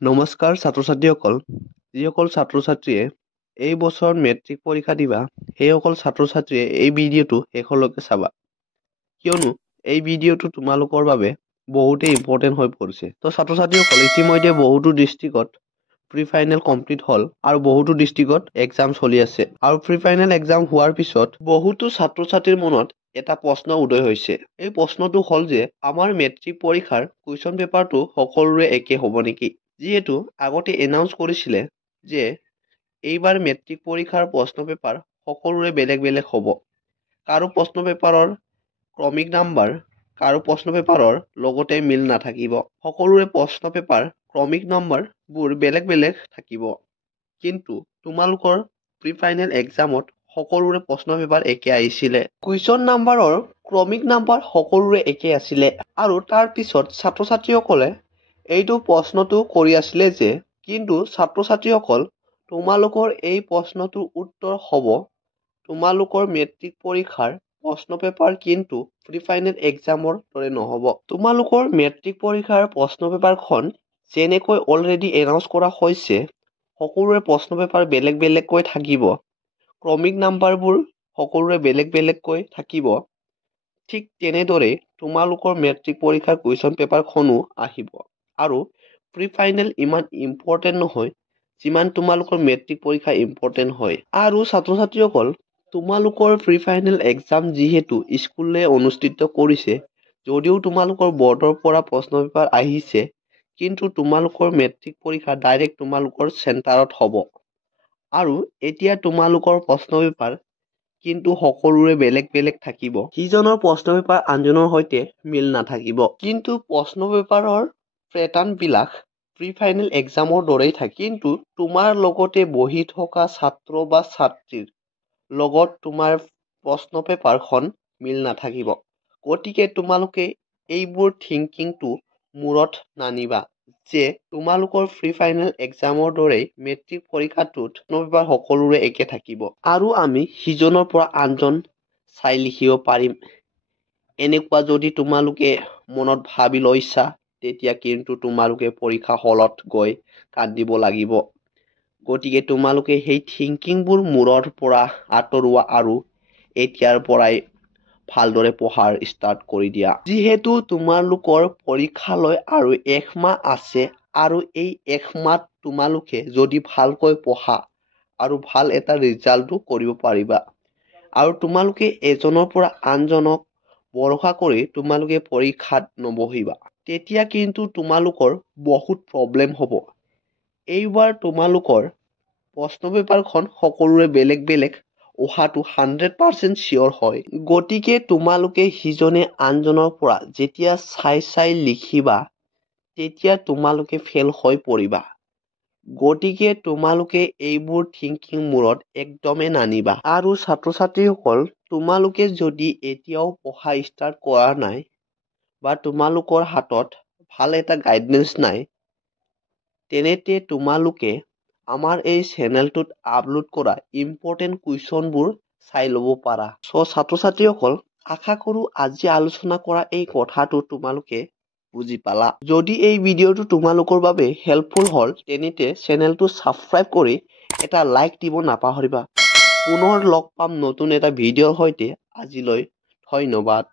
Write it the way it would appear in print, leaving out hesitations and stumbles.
নমস্কাৰ ছাত্ৰ-ছাত্ৰীসকল যিসকল ছাত্ৰ-ছাত্ৰীয়ে এই বছৰ মেট্ৰিক পৰীক্ষা দিবা সেইসকল ছাত্ৰ-ছাত্ৰীয়ে এই ভিডিঅ'টো শেষলৈকে চাবা কিয়নো এই ভিডিঅ'টো তোমালোকৰ বাবে বহুতেই ইম্পৰ্টেন্ট হৈ পৰিছে তো ছাত্ৰ-ছাত্ৰীসকল ইতিমধ্যে বহুতো ডিস্ট্ৰিক্টত প্ৰি ফাইনেল কমপ্লিট হল আৰু বহুতো ডিস্ট্ৰিক্টত এক্সাম চলি আছে আৰু প্ৰি ফাইনেল এক্সাম হোৱাৰ পিছত বহুতো ছাত্ৰ-ছাত্ৰীৰ মনত এটা প্ৰশ্ন উদয় হৈছে এই প্ৰশ্নটো হল যে আমাৰ মেট্ৰিক পৰীক্ষাৰ কুৱেশ্যন পেপাৰটো সকলোৰে একে হ'ব নেকি যিহেতু আগতে এনাউন্স কৰিছিলে যে এইবাৰ মেট্ৰিক পৰীক্ষাৰ প্ৰশ্ন পেপাৰ সকলোৰে বেলেগ বেলেগ হ'ব কাৰো প্ৰশ্ন পেপাৰৰ ক্ৰমিক নাম্বাৰ কাৰো প্ৰশ্ন পেপাৰৰ লগতে মিল নাথাকিব সকলোৰে প্ৰশ্ন পেপাৰ ক্ৰমিক নাম্বাৰ বোৰ বেলেগ বেলেগ থাকিব কিন্তু তোমালোকৰ প্ৰি ফাইনেল এক্সামত সকলোৰে প্ৰশ্ন পেপাৰ একে আহিছিলে কুৱেশ্যন নাম্বাৰৰ ক্ৰমিক নাম্বাৰ সকলোৰে একে আছিল আৰু তাৰ পিছত ছাত্ৰ-ছাত্ৰীসকলে এইটো প্ৰশ্নটো কৰি আছিলে যে কিন্তু ছাত্ৰ-ছাত্ৰীসকল তোমালোকৰ এই প্ৰশ্নটোৰ উত্তৰ হ'ব তোমালোকৰ মেট্ৰিক পৰীক্ষাৰ প্ৰশ্ন পেপাৰ কিন্তু প্ৰি ফাইনেল এক্সামৰ দৰে নহ'ব তোমালোকৰ মেট্ৰিক পৰীক্ষাৰ প্ৰশ্ন পেপাৰখন যেনেকৈ অলৰেডি এনাউন্স কৰা হৈছে সকলোৰে প্ৰশ্ন পেপাৰ বেলেগ বেলেগকৈ থাকিব ক্ৰমিক নাম্বাৰবোৰ সকলোৰে বেলেগ বেলেগকৈ থাকিব ঠিক তেনেদৰে তোমালোকৰ মেট্ৰিক পৰীক্ষাৰ কুৱেশ্যন পেপাৰখনো আহিব আৰু প্ৰি ফাইনেল ইমান ইম্পৰ্টেন্ট নহয় যিমান তোমালোকৰ মেট্ৰিক পৰীক্ষা ইম্পৰ্টেন্ট হয় আৰু ছাত্ৰ-ছাত্ৰীসকল তোমালোকৰ প্ৰি ফাইনেল এক্সাম যিহেতু স্কুলে অনুষ্ঠিত কৰিছে যদিও তোমালোকৰ বৰ্ডৰ পৰা প্ৰশ্ন পেপাৰ আহিছে কিন্তু তোমালোকৰ মেট্ৰিক পৰীক্ষা ডাইৰেক্ট তোমালোকৰ চেণ্টাৰত হ'ব আৰু এতিয়া তোমালোকৰ প্ৰশ্ন পেপাৰ কিন্তু সকলোৰে বেলেগ বেলেগ থাকিব সিজনৰ প্ৰশ্ন পেপাৰ আনজনৰ সৈতে মিল নাথাকিব কিন্তু প্ৰশ্ন পেপাৰৰ পেটাৰ্ণ বিলাক প্ৰি ফাইনেল এক্সামৰ দৰেই থাকে কিন্তু তোমাৰ লগতে বহি থকা ছাত্ৰ বা ছাত্ৰীৰ লগত তোমাৰ প্ৰশ্ন পেপাৰখন মিল নাথাকিব গতিকে তোমালোকে এইবোৰ থিংকিংটো মূৰত নানিবা যে তোমালোকৰ প্ৰি ফাইনেল এক্সামৰ দৰেই মেট্ৰিক পৰীক্ষাটোত প্ৰশ্ন পেপাৰ সকলোৰে একে থাকিব আৰু আমি সিজনৰ পৰা আনজন চাই লিখিব পাৰিম এনেকুৱা যদি তোমালোকে মনত ভাবি লৈছা তেতিয়া কিন্তু তোমালোকে পৰীক্ষা হলত গৈ কান্দিব লাগিব গতিকে তোমালোকে সেই থিংকিংবোৰ মূৰৰ পৰা আঁতৰোৱা আৰু এতিয়াৰ পৰাই ভালদৰে পঢ়াৰ ষ্টাৰ্ট কৰি দিয়া যিহেতু তোমালোকৰ পৰীক্ষালৈ আৰু এক মাহ আছে আৰু এই এক মাহত তোমালোকে যদি ভালকৈ পঢ়া আৰু ভাল এটা ৰিজাল্টো কৰিব পাৰিবা আৰু তোমালোকে এজনৰ পৰা আনজনক ভৰসা কৰি তোমালোকে পৰীক্ষাত নবহিবা তেতিয়া কিন্তু তোমালোকৰ বহুত প্ৰব্লেম হ'ব এইবাৰ তোমালোকৰ প্ৰশ্ন পেপাৰখন সকলোৰে বেলেগ বেলেগ অহাটো 100% চিয়ৰ হয় গতিকে তোমালোকে সিজনে আনজনৰ পৰা যেতিয়া চাই লিখিবা তেতিয়া তোমালোকে ফেল হৈ পৰিবা গতিকে তোমালোকে এইবোৰ থিংকিং মূৰত একদমেই নানিবা আৰু ছাত্ৰ-ছাত্ৰীসকল তোমালোকে যদি এতিয়াও পঢ়া ষ্টাৰ্ট কৰা নাই বা তোমালোকৰ হাতত ভাল এটা গাইডেন্স নাই তেনেতে তোমালোকে আমাৰ এই চেনেলটোত আপলোড কৰা ইম্পৰ্টেন্ট কুৱেশ্যনবোৰ চাই ল'ব পাৰা ছাত্ৰ-ছাত্ৰীসকল আশা কৰো আজি আলোচনা কৰা এই কথাটো তোমালোকে বুজি পালা যদি এই ভিডিঅ'টো তোমালোকৰ বাবে হেল্পফুল হ'ল তেন্তে চেনেলটো সাবস্ক্ৰাইব কৰি এটা লাইক দিব নাপাহৰিবা পুনৰ লগ পাম নতুন এটা ভিডিঅ'ৰ সৈতে আজিলৈ ধন্যবাদ